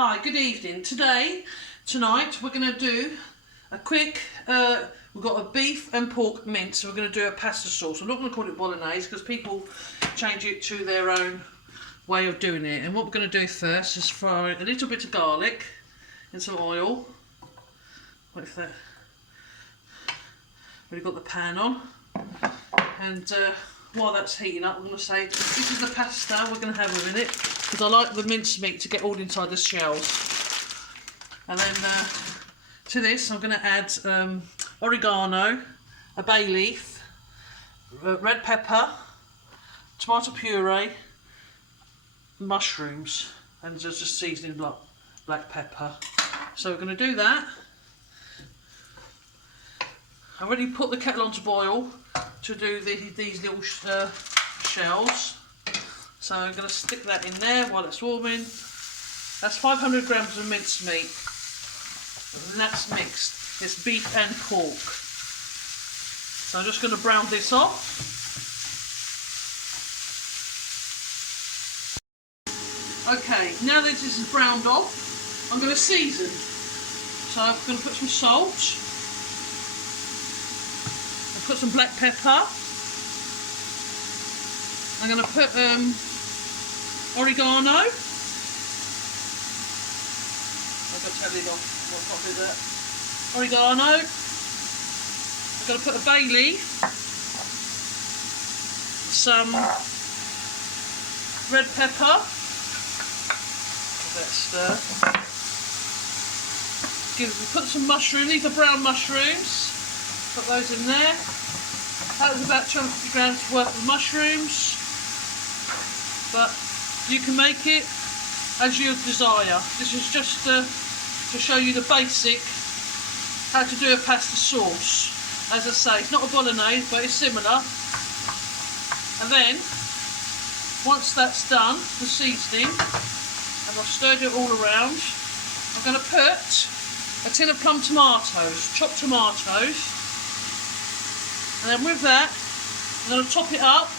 Hi, good evening. Tonight we're going to do a quick, we've got a beef and pork mince, so we're going to do a pasta sauce. I'm not going to call it bolognese because people change it to their own way of doing it. And what we're going to do first is fry a little bit of garlic in some oil. Wait for that. Already got the pan on. And while that's heating up, I'm going to say this is the pasta we're going to have with it, because I like the mincemeat to get all inside the shells. And then to this I'm going to add oregano, a bay leaf, red pepper, tomato puree, mushrooms, and just seasoning black pepper. So we're going to do that. I already put the kettle on to boil to do these little shells. So I'm going to stick that in there while it's warming. That's 500 grams of mincemeat. And that's mixed. It's beef and pork. So I'm just going to brown this off. Okay, now that this is browned off, I'm going to season. So I'm going to put some salt. Put some black pepper. I'm going to put oregano. I've got to tell you what's not with that. Oregano. I'm going to put a bay leaf. Some red pepper. Give that a stir. Put some mushrooms. These are brown mushrooms. Put those in there. That was about 250 grams worth of mushrooms, but you can make it as you desire. This is just to show you the basic how to do a pasta sauce. As I say, it's not a bolognese, but it's similar. And then once that's done, the seasoning, and I've stirred it all around, I'm going to put a tin of plum tomatoes, chopped tomatoes. And then with that, I'm going to top it up.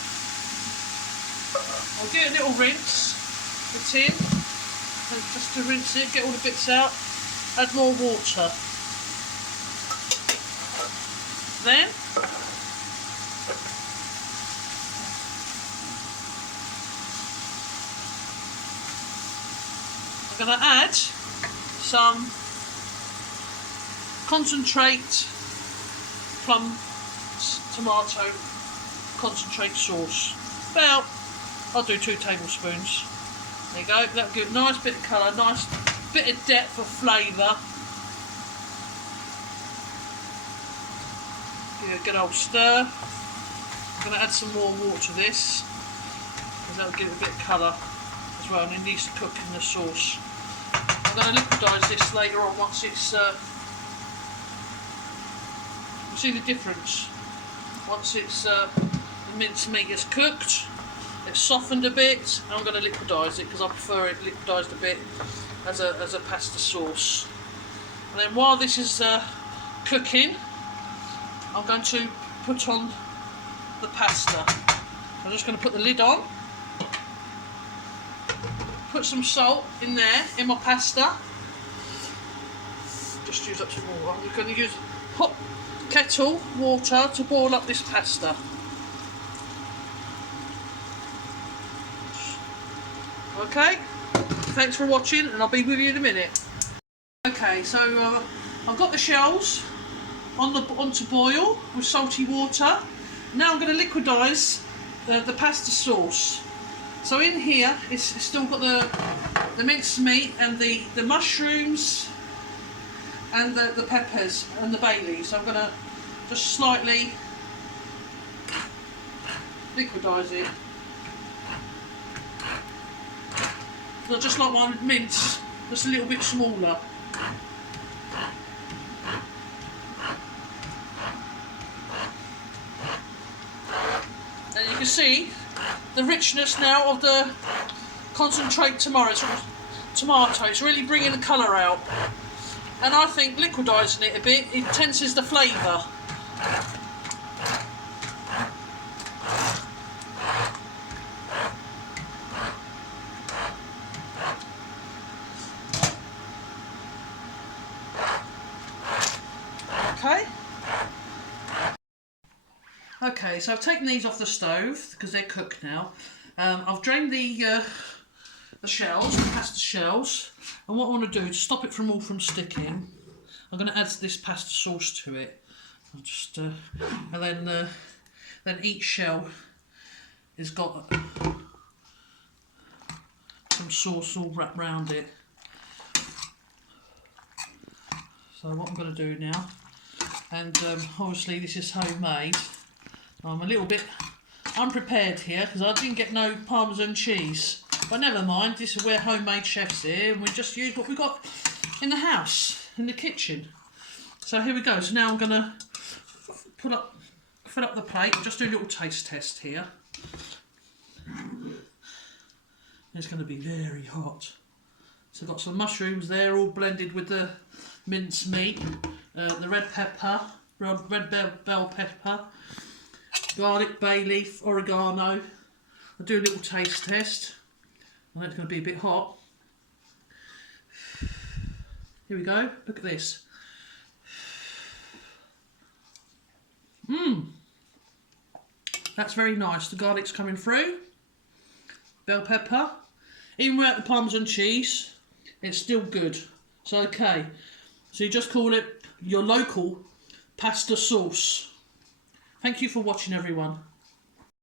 I'll give it a little rinse, the tin, and just to rinse it, get all the bits out, add more water. Then, I'm going to add some concentrate plum tomato concentrate sauce. About, I'll do 2 tablespoons. There you go, that'll give a nice bit of colour, nice bit of depth of flavour. Give it a good old stir. I'm going to add some more water to this, because that'll give it a bit of colour as well, and it needs to cook in the sauce. I'm going to liquidise this later on once it's, you see the difference. Once it's the mincemeat is cooked, it's softened a bit, and I'm going to liquidise it because I prefer it liquidised a bit as a pasta sauce. And then while this is cooking, I'm going to put on the pasta. I'm just going to put the lid on, put some salt in there in my pasta. Just use up some more. I'm going to use hot kettle water to boil up this pasta. Okay, thanks for watching, and I'll be with you in a minute. Okay, so I've got the shells onto boil with salty water. Now I'm going to liquidise the pasta sauce. So in here it's still got the minced meat and the mushrooms and the peppers and the bay leaves. So I'm going to just slightly liquidise it. I just like my mince just a little bit smaller. And you can see the richness now of the concentrate tomato. It's really bringing the colour out. And I think liquidising it a bit intenses the flavour. Okay, so I've taken these off the stove because they're cooked now. I've drained the shells, the pasta shells, and what I want to do to stop it from sticking, I'm going to add this pasta sauce to it. I'll just and then each shell has got some sauce all wrapped round it. So what I'm going to do now, and obviously this is homemade. I'm a little bit unprepared here because I didn't get no Parmesan cheese. But never mind, this is we're homemade chefs here and we just use what we got in the house, in the kitchen. So here we go. So now I'm going to fill up the plate. Just do a little taste test here. It's going to be very hot. So I've got some mushrooms there, all blended with the minced meat, the red pepper, red bell pepper, garlic, bay leaf, oregano. I'll do a little taste test. I know it's going to be a bit hot. Here we go. Look at this. That's very nice. The garlic's coming through. Bell pepper. Even without the Parmesan cheese, it's still good. It's okay. So you just call it your local pasta sauce. Thank you for watching, everyone.